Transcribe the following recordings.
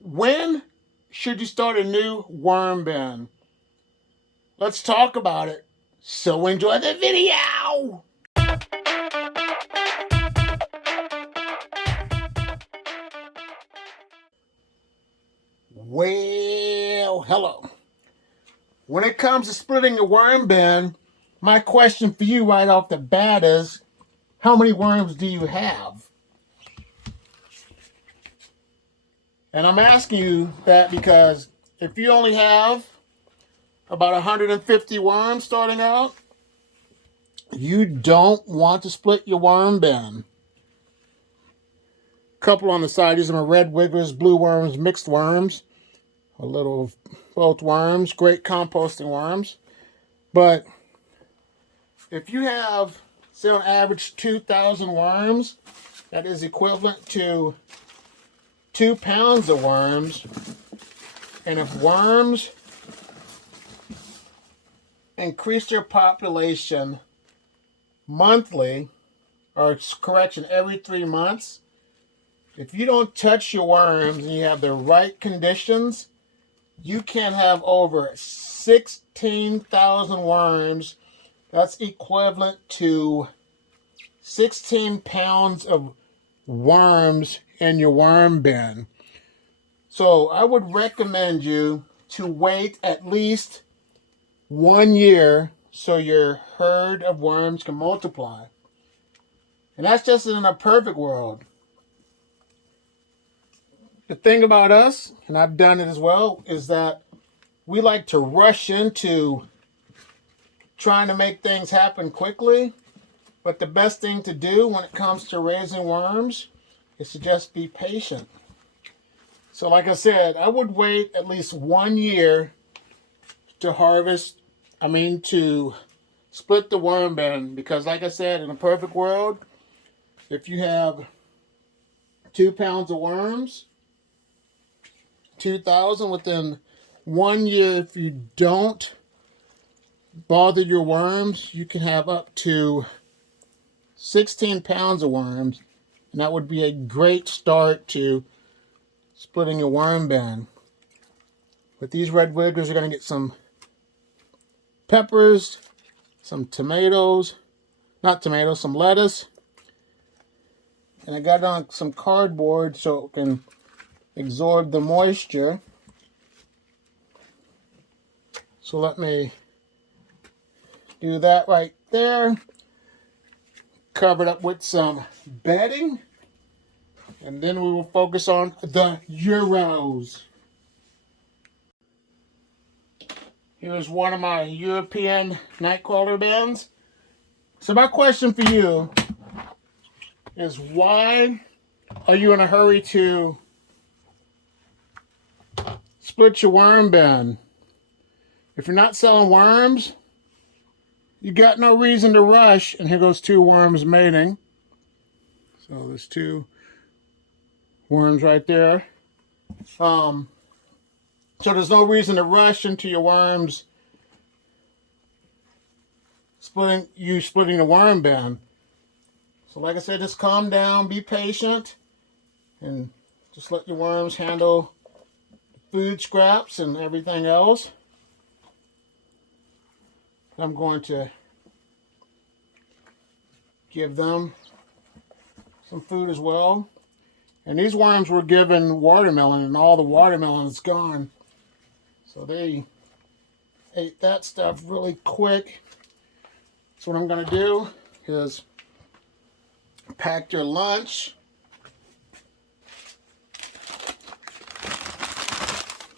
When should you start a new worm bin? Let's talk about it. So enjoy the video! Well, hello. When it comes to splitting a worm bin, my question for you right off the bat is, how many worms do you have? And I'm asking you that because if you only have about 150 worms starting out, you don't want to split your worm bin. Couple on the side, these are my red wigglers, blue worms, mixed worms, a little of both worms, great composting worms. But if you have, say on average, 2,000 worms, that is equivalent to 2 pounds of worms. And if worms increase their population monthly, or correction, every 3 months, if you don't touch your worms and you have the right conditions, you can have over 16,000 worms. That's equivalent to 16 pounds of worms in your worm bin. So I would recommend you to wait at least 1 year so your herd of worms can multiply. And that's just in a perfect world. The thing about us, and I've done it as well, is that we like to rush into trying to make things happen quickly. But the best thing to do when it comes to raising worms is to just be patient. So like I said, I would wait at least 1 year to to split the worm bin. Because like I said, in a perfect world, if you have 2 pounds of worms, 2,000 within 1 year, if you don't bother your worms, you can have up to 16 pounds of worms. And that would be a great start to splitting your worm bin. With these red wigglers, you're going to get some peppers, some tomatoes, some lettuce. And I got on some cardboard so it can absorb the moisture. So let me do that right there. Cover it up with some bedding. And then we will focus on the Euros. Here's one of my European nightcrawler bins. So my question for you is, why are you in a hurry to split your worm bin? If you're not selling worms, you got no reason to rush. And here goes 2 worms mating. So there's 2 worms right there. So there's no reason to rush into your worms splitting the worm bin. So like I said, just calm down, be patient, and just let your worms handle food scraps and everything else. I'm going to give them some food as well. And these worms were given watermelon, and all the watermelon is gone. So they ate that stuff really quick. So what I'm going to do is pack your lunch.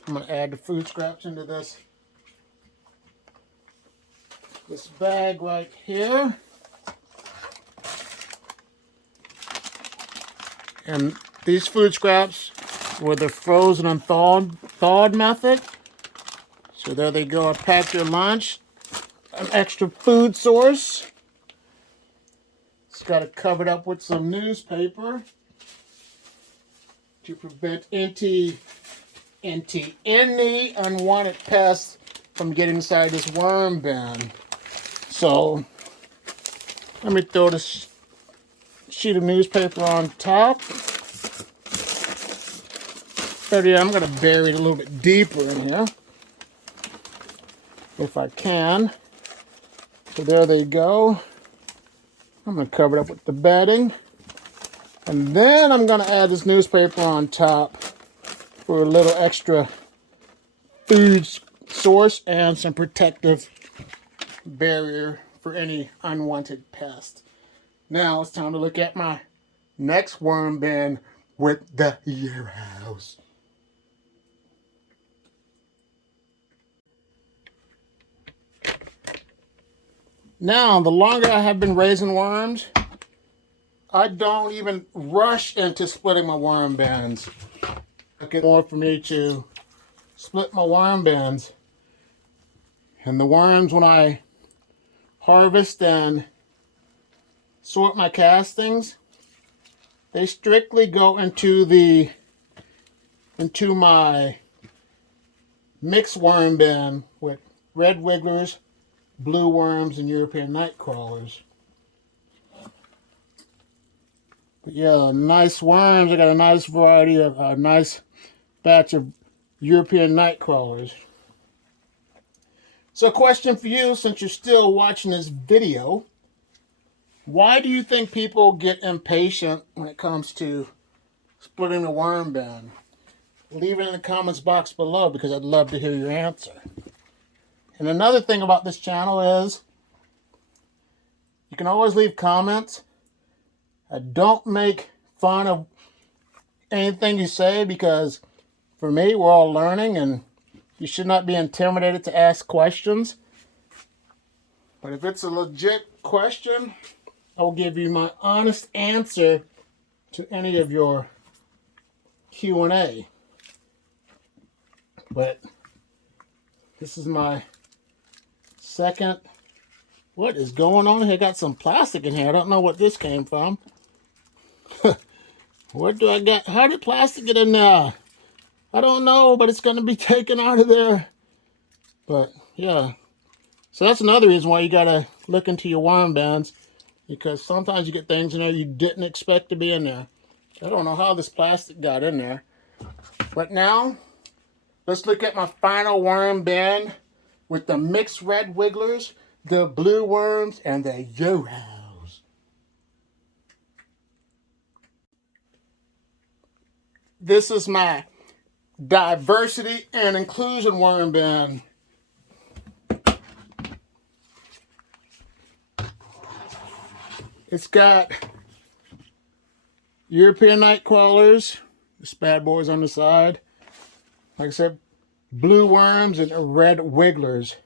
I'm going to add the food scraps into this bag right here. And these food scraps were the frozen and thawed method. So there they go. I packed your lunch. An extra food source. It's got it covered up with some newspaper to prevent any unwanted pests from getting inside this worm bin. So let me throw this sheet of newspaper on top. Better yet, I'm going to bury it a little bit deeper in here, if I can. So there they go. I'm going to cover it up with the bedding. And then I'm going to add this newspaper on top for a little extra food source and some protective barrier for any unwanted pests. Now it's time to look at my next worm bin with the year house. Now, the longer I have been raising worms, I don't even rush into splitting my worm bins. It's more for me to split my worm bins. And the worms, when I harvest and sort my castings, they strictly go into my mixed worm bin with red wigglers, blue worms, and European night crawlers. But yeah, nice worms. I got a nice variety of a nice batch of European night crawlers. So, a question for you, since you're still watching this video: why do you think people get impatient when it comes to splitting the worm bin? Leave it in the comments box below, because I'd love to hear your answer. And another thing about this channel is you can always leave comments. I don't make fun of anything you say, because for me, we're all learning and you should not be intimidated to ask questions. But if it's a legit question, I will give you my honest answer to any of your Q&A. But this is my second. What is going on here? Got some plastic in here. I don't know what this came from. What do I got? How did plastic get in there? I don't know, but it's going to be taken out of there. But yeah. So that's another reason why you got to look into your worm bins, because sometimes you get things in there you didn't expect to be in there. I don't know how this plastic got in there. But now, let's look at my final worm bin with the mixed red wigglers, the blue worms, and the yo-hows. This is my diversity and inclusion worm bin. It's got European night crawlers, this bad boy's on the side. Like I said, blue worms and red wigglers.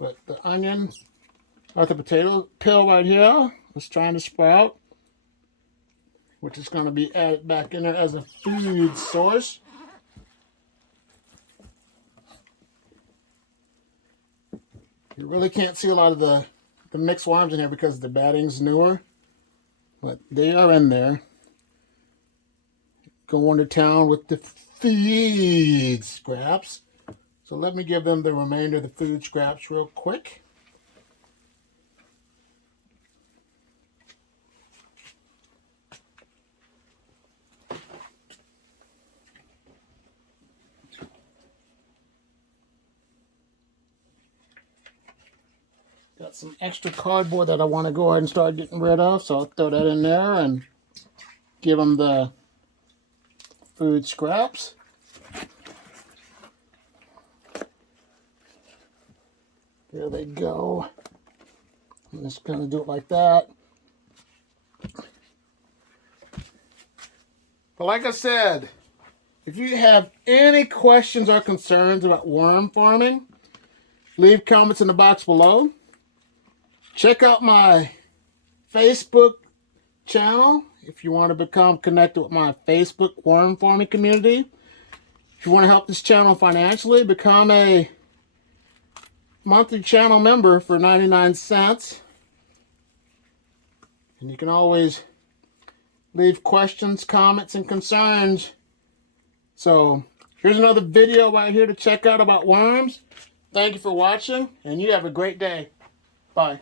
But the onion, or the potato peel right here, is trying to sprout, which is going to be added back in there as a food source. You really can't see a lot of the mixed worms in here because the batting's newer, but they are in there. Going to town with the feed scraps. So let me give them the remainder of the food scraps real quick. Got some extra cardboard that I want to go ahead and start getting rid of, so I'll throw that in there and give them the food scraps. There they go. I'm just going to do it like that. But like I said, if you have any questions or concerns about worm farming, leave comments in the box below. Check out my Facebook channel if you want to become connected with my Facebook worm farming community. If you want to help this channel financially, become a monthly channel member for 99 cents. And you can always leave questions, comments, and concerns. So here's another video right here to check out about worms. Thank you for watching, and you have a great day. Bye.